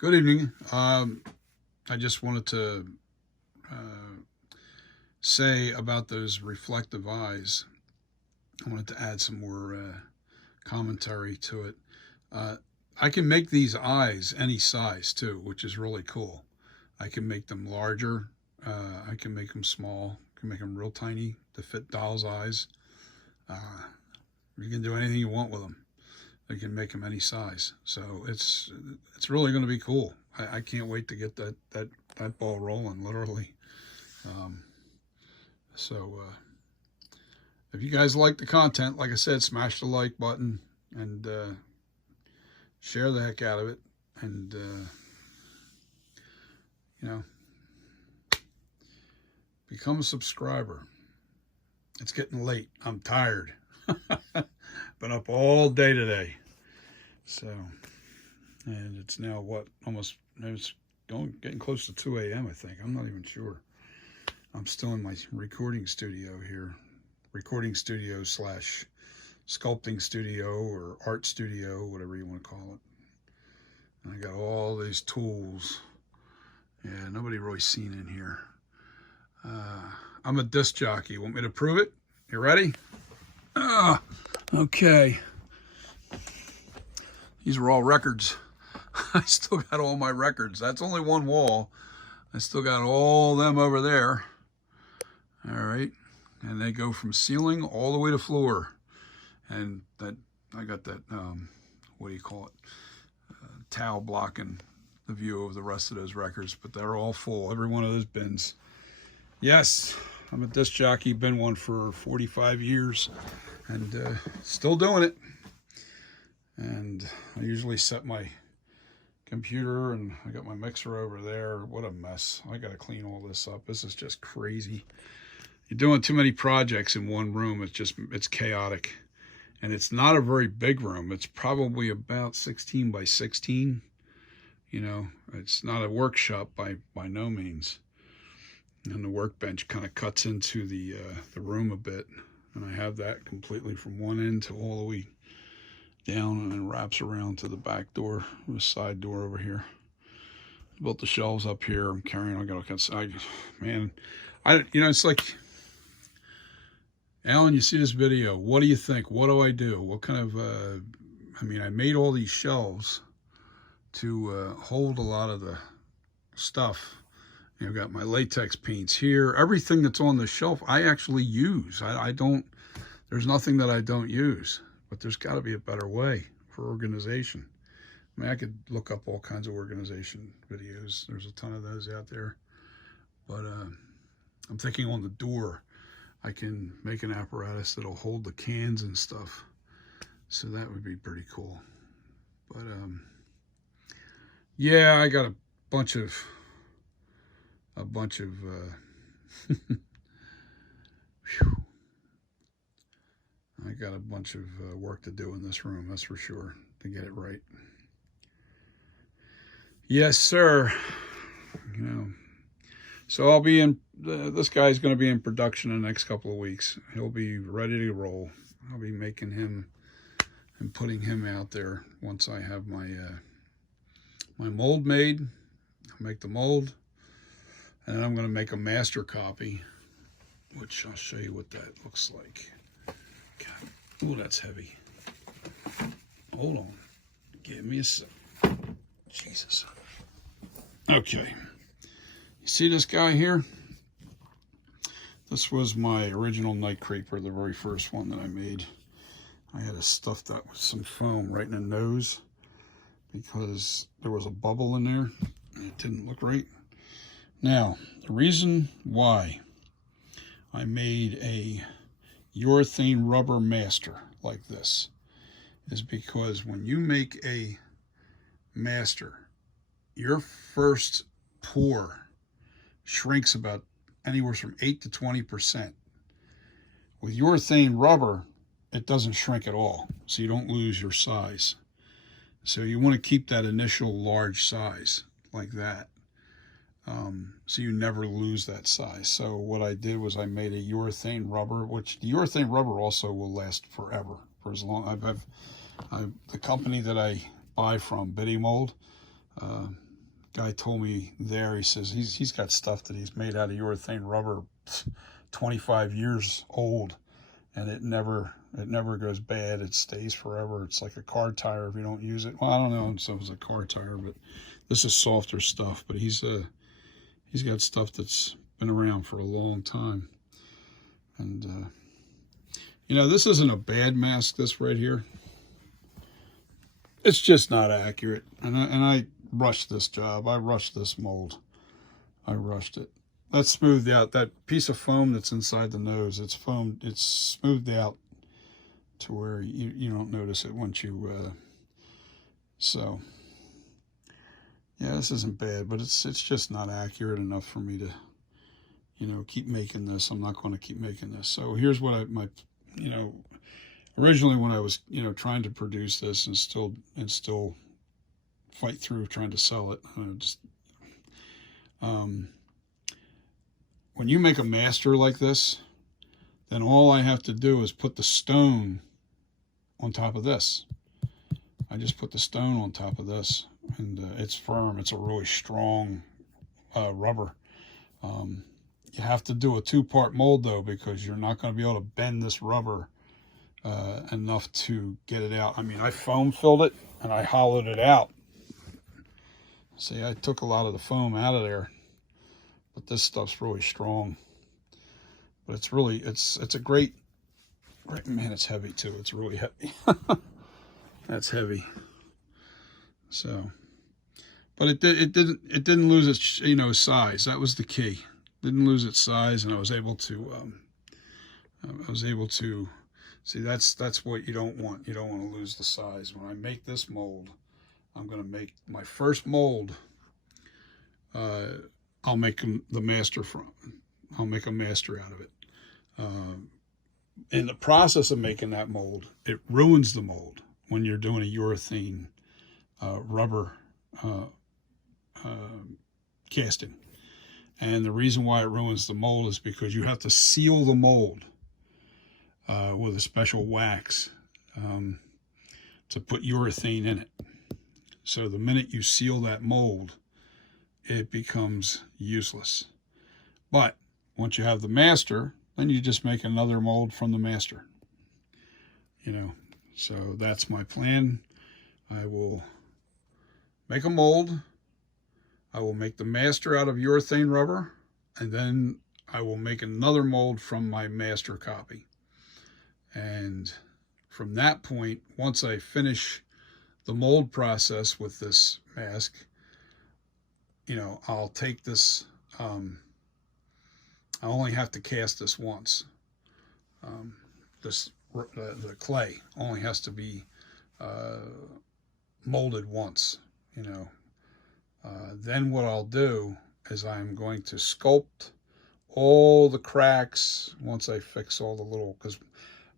Good evening. I just wanted to say about those reflective eyes. I wanted to add some more commentary to it. I can make these eyes any size too, which is really cool. I can make them larger. I can make them small. I can make them real tiny to fit doll's eyes. You can do anything you want with them. You can make them any size. So it's really going to be cool. I can't wait to get that ball rolling, literally. So if you guys like the content, like I said, smash the like button and share the heck out of it. And, become a subscriber. It's getting late. I'm tired. Been up all day today. So, and it's now what, it's getting close to 2 a.m. I think. I'm not even sure. I'm still in my recording studio here. Recording studio / sculpting studio or art studio, whatever you want to call it. And I got all these tools. Yeah, nobody really seen in here. I'm a disc jockey. Want me to prove it? You ready? Okay. These are all records. I still got all my records. That's only one wall. I still got all them over there. All right. And they go from ceiling all the way to floor. And that I got that, what do you call it? Towel blocking the view of the rest of those records. But they're all full, every one of those bins. Yes, I'm a disc jockey. Been one for 45 years. And still doing it. And I usually set my computer, and I got my mixer over there. What a mess. I got to clean all this up. This is just crazy. You're doing too many projects in one room. It's chaotic. And it's not a very big room. It's probably about 16 by 16. You know, it's not a workshop by no means. And the workbench kind of cuts into the room a bit. And I have that completely from one end to all the way down, and then wraps around to the back door, the side door over here. Built the shelves up here. I'm carrying. I got all kinds. It's like, Alan, you see this video. What do you think? What do I do? What kind of? I made all these shelves to hold a lot of the stuff. I've got my latex paints here. Everything that's on the shelf, I actually use. I don't. There's nothing that I don't use. But there's got to be a better way for organization. I could look up all kinds of organization videos. There's a ton of those out there. But I'm thinking on the door, I can make an apparatus that'll hold the cans and stuff. So that would be pretty cool. But yeah, I got a bunch of I got a bunch of work to do in this room, that's for sure, to get it right. Yes, sir. So I'll be in, this guy's going to be in production in the next couple of weeks. He'll be ready to roll. I'll be making him and putting him out there once I have my my mold made. I'll make the mold, and then I'm going to make a master copy, which I'll show you what that looks like. Oh, that's heavy. Hold on. Give me a sec. Jesus. Okay. You see this guy here? This was my original Night Creeper, the very first one that I made. I had to stuff that with some foam right in the nose because there was a bubble in there and it didn't look right. Now, the reason why I made a urethane rubber master like this is because when you make a master, your first pour shrinks about anywhere from 8 to 20%. With urethane rubber, it doesn't shrink at all, so you don't lose your size. So you want to keep that initial large size like that, so you never lose that size. So what I did was I made a urethane rubber, which the urethane rubber also will last forever, for as long. The company that I buy from, Biddy Mold, Guy told me there, he says he's got stuff that he's made out of urethane rubber 25 years old, and it never goes bad. It stays forever. It's like a car tire if you don't use it. Well, I don't know if it's a car tire, but this is softer stuff. But he's got stuff that's been around for a long time. And you know, this isn't a bad mask, this right here. It's just not accurate. And I rushed this job. I rushed this mold. I rushed it. That's smoothed out. That piece of foam that's inside the nose, it's foamed, it's smoothed out to where you don't notice it once you, so, yeah, this isn't bad, but it's just not accurate enough for me to, you know, keep making this. I'm not going to keep making this. So here's what you know, originally when I was, you know, trying to produce this and still fight through trying to sell it, when you make a master like this, then all I have to do is put the stone on top of this. I just put the stone on top of this, and it's firm. It's a really strong rubber. You have to do a two-part mold, though, because you're not going to be able to bend this rubber enough to get it out. I mean, I foam filled it, and I hollowed it out. See, I took a lot of the foam out of there, but this stuff's really strong. But it's really, it's a great, man, it's heavy, too. It's really heavy. That's heavy. So, but it didn't lose its, you know, size. That was the key. Didn't lose its size, and I was able to see, that's what you don't want. You don't want to lose the size. When I make this mold, I'm going to make my first mold. I'll make the master from. I'll make a master out of it. In the process of making that mold, it ruins the mold when you're doing a urethane rubber casting. And the reason why it ruins the mold is because you have to seal the mold with a special wax to put urethane in it. So the minute you seal that mold, it becomes useless. But once you have the master, then you just make another mold from the master. You know, so that's my plan. I will make a mold. I will make the master out of urethane rubber, and then I will make another mold from my master copy. And from that point, once I finish the mold process with this mask, you know, I'll take this, I only have to cast this once. The clay only has to be molded once, you know. Then what I'll do is I'm going to sculpt all the cracks once I fix all the little, because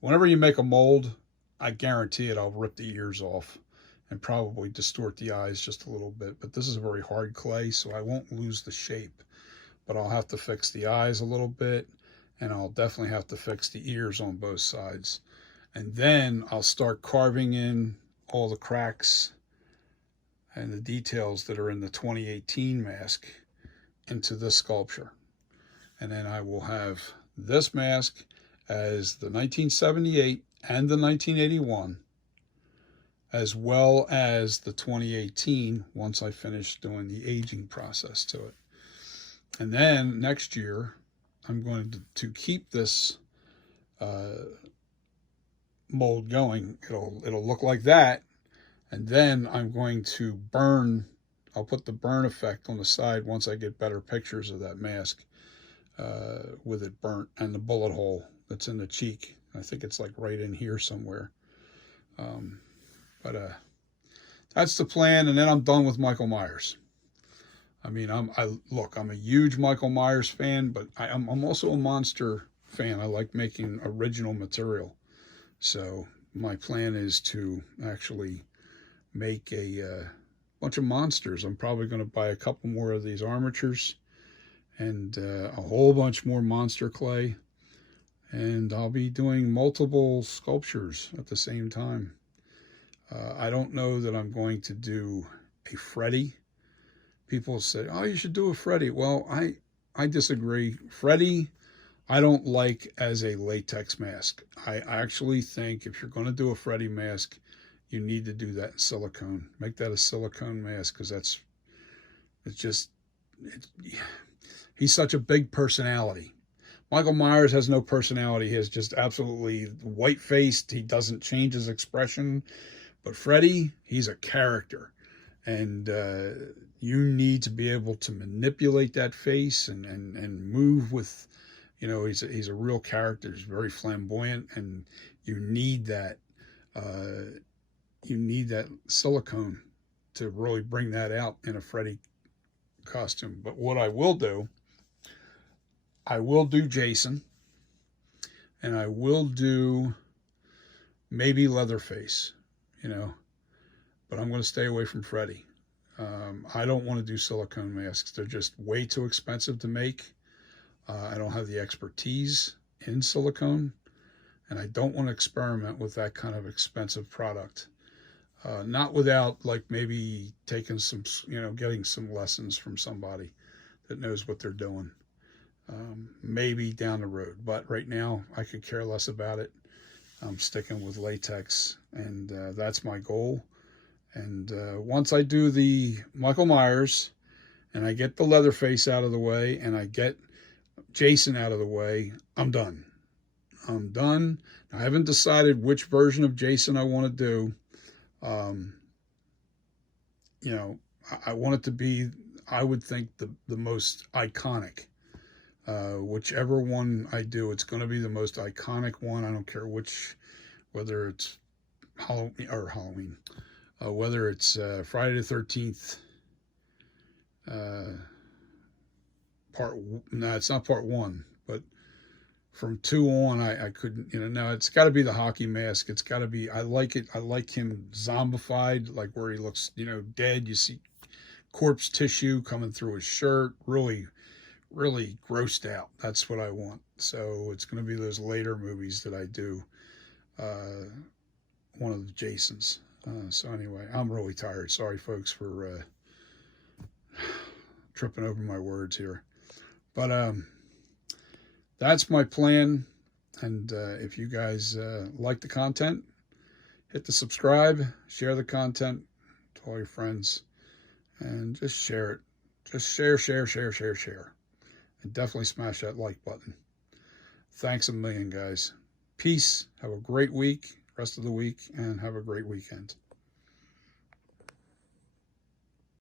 whenever you make a mold, I guarantee it, I'll rip the ears off and probably distort the eyes just a little bit. But this is a very hard clay, so I won't lose the shape. But I'll have to fix the eyes a little bit, and I'll definitely have to fix the ears on both sides. And then I'll start carving in all the cracks and the details that are in the 2018 mask into this sculpture. And then I will have this mask as the 1978 and the 1981, as well as the 2018 once I finish doing the aging process to it. And then next year, I'm going to keep this mold going. It'll look like that. And then I'm going to burn, I'll put the burn effect on the side once I get better pictures of that mask with it burnt, and the bullet hole that's in the cheek. I think it's like right in here somewhere. But that's the plan, and then I'm done with Michael Myers. I mean, I'm a huge Michael Myers fan, but I'm also a monster fan. I like making original material. So my plan is to actually make a bunch of monsters. I'm probably going to buy a couple more of these armatures and a whole bunch more monster clay. And I'll be doing multiple sculptures at the same time. I don't know that I'm going to do a Freddy people say, oh, you should do a Freddy. Well, I disagree. Freddy, I don't like as a latex mask. I actually think if you're going to do a Freddy mask, you need to do that in silicone. Make that a silicone mask, because he's such a big personality. Michael Myers has no personality. He is just absolutely white-faced. He doesn't change his expression. But Freddy, he's a character. And you need to be able to manipulate that face and move with, he's a real character. He's very flamboyant, and you need that silicone to really bring that out in a Freddy costume. But what I will do Jason, and I will do maybe Leatherface, but I'm going to stay away from Freddy. I don't want to do silicone masks. They're just way too expensive to make. I don't have the expertise in silicone, and I don't want to experiment with that kind of expensive product. Not without maybe taking some, getting some lessons from somebody that knows what they're doing. Maybe down the road, but right now I could care less about it. I'm sticking with latex, and that's my goal. And once I do the Michael Myers, and I get the Leatherface out of the way, and I get Jason out of the way, I'm done. I haven't decided which version of Jason I want to do. I want it to be, I would think, the most iconic. Whichever one I do, it's going to be the most iconic one. I don't care whether it's Halloween, whether it's Friday the 13th, no, it's not part 1, but from 2 on, I couldn't, now it's got to be the hockey mask. It's got to be, I like him zombified, like where he looks, dead. You see corpse tissue coming through his shirt, really grossed out. That's what I want. So it's going to be those later movies that I do one of the Jasons. So anyway, I'm really tired. Sorry, folks, for tripping over my words here. But that's my plan. And if you guys like the content, hit the subscribe, share the content to all your friends, and just share it. Just share. And definitely smash that like button. Thanks a million, guys. Peace. Have a great week, rest of the week, and have a great weekend.